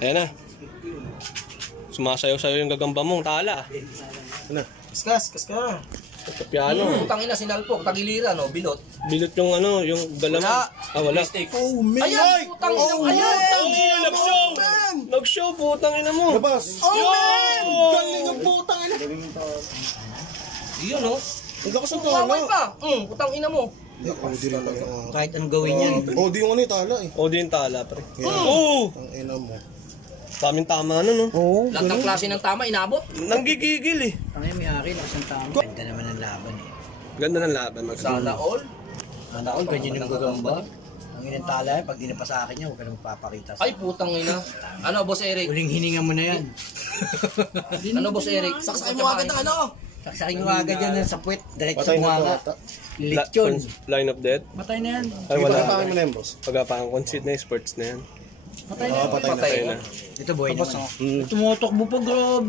Ayan na. Sumasayaw-sayaw yung gagamba mong tala. Ano? Kaskas. Sa piano. Putang ina, sinalpok, tagiliran, no? Bilot. Bilot yung ano, yung galamang. Wala. Wala. Oh, man! Ayan, putang ina, ayan! Nag-show! Nag-show, putang ina mo. Labas! Oh, man! Galing ang putang ina! Iyon, no? Ang lakas ng Kumaway tala. pa. Putang ina mo. Odi rin talaga. Kahit anong gawin yan. Odi yung ano yung tala eh. O, di yung tala, pre. Oo! Ang ina mo. Taming tama na, no? Oo. Lahat ng klase ng tama, inabot. Nanggigigil, eh. Ang may ari, lakas ng tama. Ganda naman ang laban eh. Ganda ng laban. Sana all. Sana all, ganyan yung gagamba. Ang inantala eh, pag di na pa sa akin yan, huwag ka na magpapakita sa Ay, putang ina. Ano, Boss Eric? Uling hininga mo na yan. Ano, Boss Eric? Saksakin mo agad ang ano? Saksakin mo agad yan sa puwet. Diretso Patay na buhanga. ito. Lechon. Line of death? Matay na yan. Ay, wala. Pagkakain mo na yan, boss. Pagkapang concede na yung sports na yan. Matay na yan. Patay na. Patay na. Ito buhay naman. Mm. Tumutok mo pa, grabe.